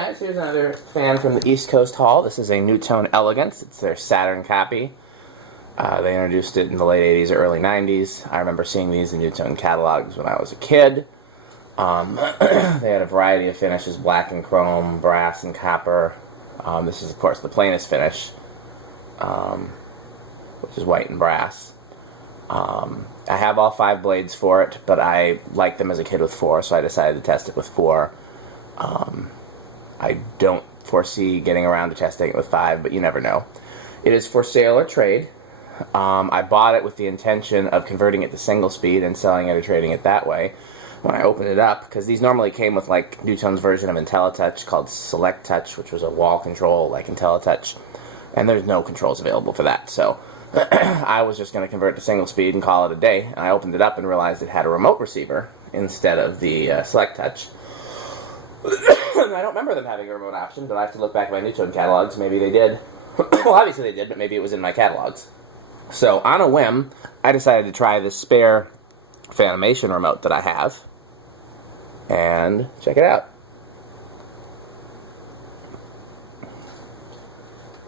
Guys, here's another fan from the East Coast Haul. This is a Nutone Elegance. It's their Saturn copy. They introduced it in the late 80s or early 90s. I remember seeing these in Nutone catalogs when I was a kid. They had a variety of finishes, black and chrome, brass and copper. This is, of course, the plainest finish, which is white and brass. I have all 5 blades for it, but I liked them as a kid with 4, so I decided to test it with 4. I don't foresee getting around to testing it with 5, but you never know. It is for sale or trade. I bought it with the intention of converting it to single speed and selling it or trading it that way. When I opened it up, because these normally came with like Nutone's version of IntelliTouch called Select Touch, which was a wall control like IntelliTouch, and there's no controls available for that. So I was just going to convert to single speed and call it a day. And I opened it up and realized it had a remote receiver instead of the Select Touch. I don't remember them having a remote option, but I have to look back at my Nutone catalogs. Maybe they did. Well, obviously they did, but maybe it was in my catalogs. So, on a whim, I decided to try this spare Fanimation remote that I have. And check it out.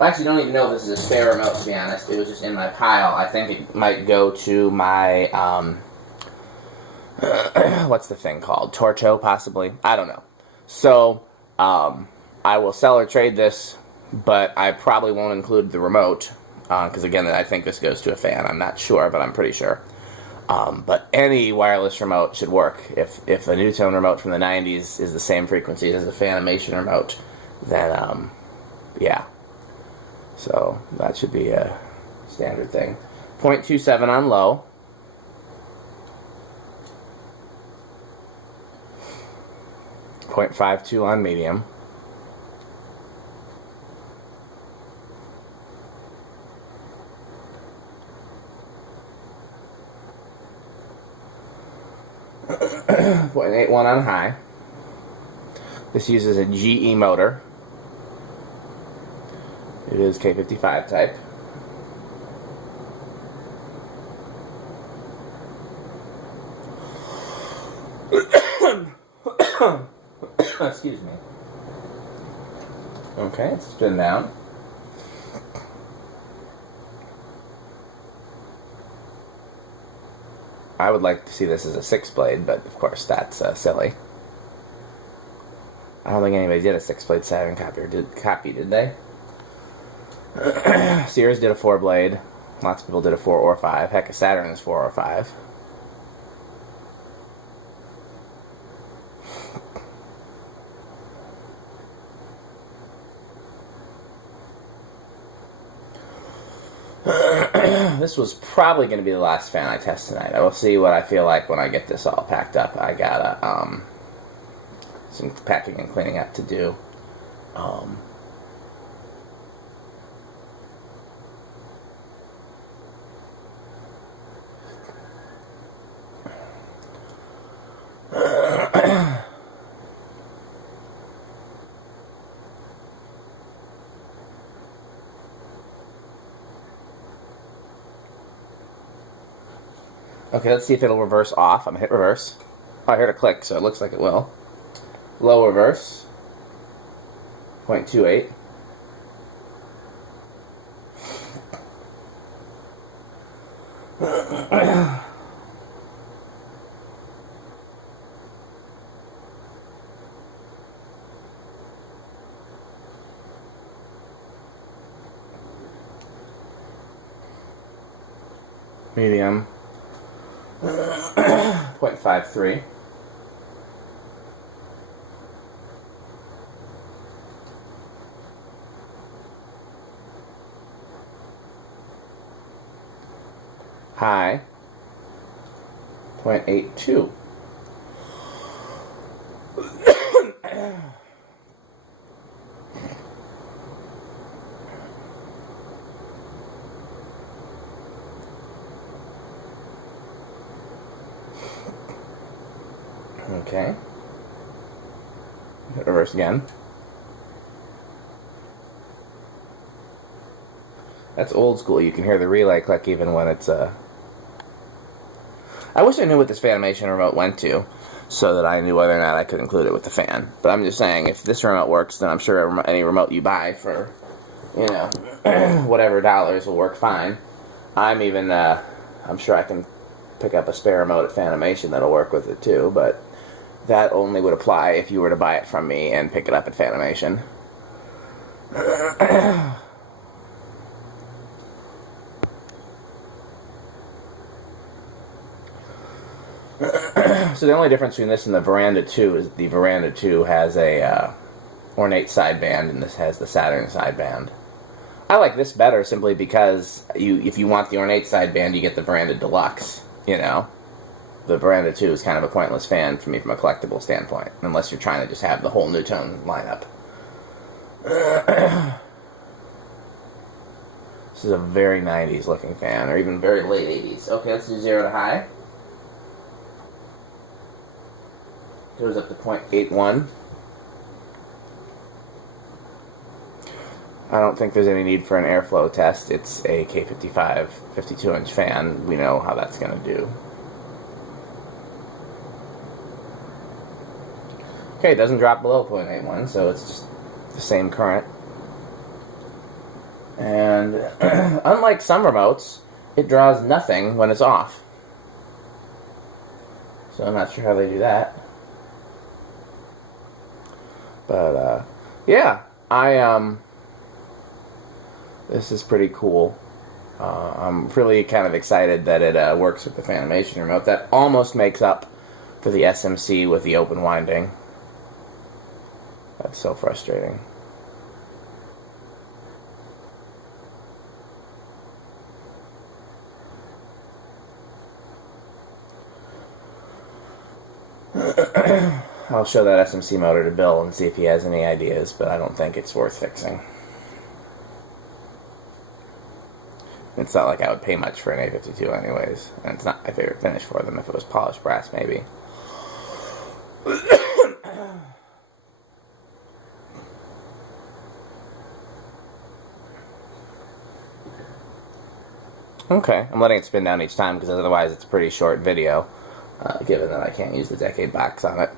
I actually don't even know if this is a spare remote, to be honest. It was just in my pile. I think it might go to my, what's the thing called? Torcho, possibly? I don't know. So, I will sell or trade this, but I probably won't include the remote, because again, I think this goes to a fan. I'm not sure, but I'm pretty sure. But any wireless remote should work. If a Nutone remote from the 90s is the same frequency as a Fanimation remote, then, yeah. So, that should be a standard thing. 0.27 on low. .52 on medium. .81 on high. This uses a GE motor. It is K55 type. Excuse me. Okay, it's spin down. I would like to see this as a 6-blade, but of course that's silly. I don't think anybody did a 6-blade Saturn copy, did they? Sears did a 4-blade. Lots of people did a 4 or 5. Heck, a Saturn is 4 or 5. This was probably going to be the last fan I test tonight. I will see what I feel like when I get this all packed up. I got some packing and cleaning up to do. Okay, let's see if it'll reverse off. I'm going to hit reverse. Oh, I heard a click, so it looks like it will. Low reverse. 0.28. Medium. 0.53. High. 0.82. Okay. Reverse again. That's old school. You can hear the relay click even when it's I wish I knew what this Fanimation remote went to. so that I knew whether or not I could include it with the fan. But I'm just saying, if this remote works, then I'm sure any remote you buy for, you know, whatever dollars will work fine. I'm sure I can pick up a spare remote at Fanimation that'll work with it too, but that only would apply if you were to buy it from me and pick it up at Fanimation. So the only difference between this and the Veranda 2 is the Veranda 2 has a ornate sideband, and this has the Saturn sideband. I like this better simply because if you want the ornate sideband, you get the Veranda Deluxe, you know. The Veranda 2 is kind of a pointless fan for me from a collectible standpoint, unless you're trying to just have the whole Nutone lineup. This is a very 90s looking fan, or even very late 80s. Okay, let's do 0 to high. Goes up to 0.81. I don't think there's any need for an airflow test. It's a K55 52-inch fan. We know how that's going to do. Okay, it doesn't drop below 0.81, so it's just the same current. And unlike some remotes, it draws nothing when it's off. So I'm not sure how they do that. But, yeah, this is pretty cool. I'm really kind of excited that it works with the Fanimation remote. That almost makes up for the SMC with the open winding. That's so frustrating. I'll show that SMC motor to Bill and see if he has any ideas, but I don't think it's worth fixing. It's not like I would pay much for an A52 anyways, and it's not my favorite finish for them. If it was polished brass, maybe. Okay, I'm letting it spin down each time because otherwise it's a pretty short video, given that I can't use the decade box on it.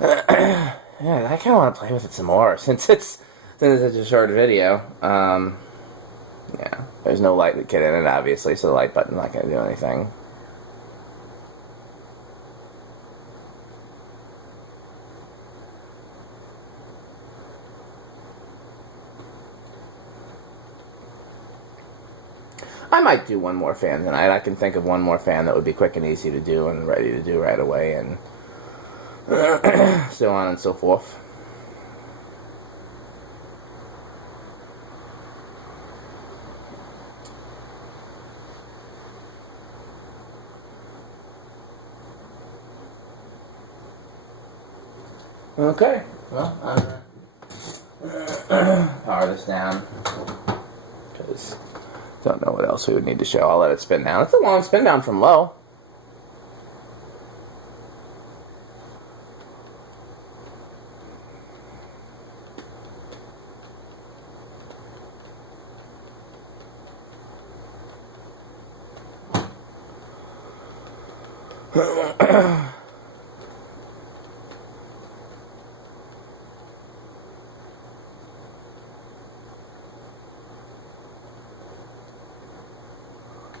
Yeah, I kind of want to play with it some more since it's such a short video. Yeah, there's no light kit in it, obviously, so the light button's not going to do anything. I might do one more fan tonight. I can think of one more fan that would be quick and easy to do and ready to do right away, and so on and so forth. Okay, well, I'm gonna power this down because don't know what else we would need to show. I'll let it spin down. It's a long spin down from low.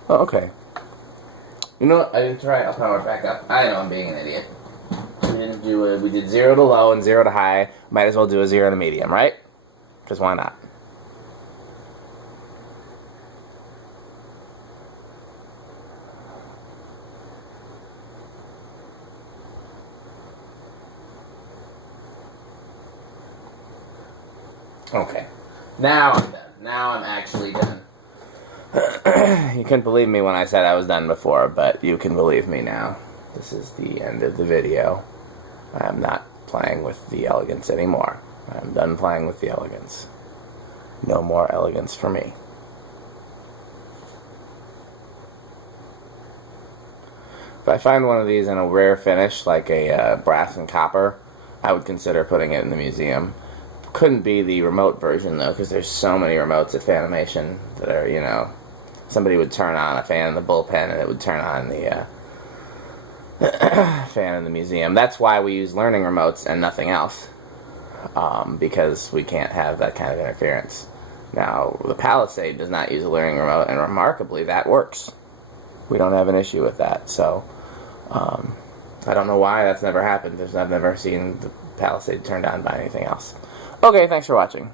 Oh, okay. You know what? I didn't try. I'll power it back up. I know I'm being an idiot. We did 0 to low and 0 to high. Might as well do a 0 to medium, right? Because why not? Okay. Now I'm done. Now I'm actually done. You couldn't believe me when I said I was done before, but you can believe me now. This is the end of the video. I am not playing with the Elegance anymore. I am done playing with the Elegance. No more Elegance for me. If I find one of these in a rare finish, like a brass and copper, I would consider putting it in the museum. Couldn't be the remote version, though, because there's so many remotes at Fanimation that are, you know, somebody would turn on a fan in the bullpen and it would turn on the fan in the museum. That's why we use learning remotes and nothing else, because we can't have that kind of interference. Now, the Palisade does not use a learning remote, and remarkably, that works. We don't have an issue with that, so I don't know why that's never happened. I've never seen the Palisade turned on by anything else. Okay, thanks for watching.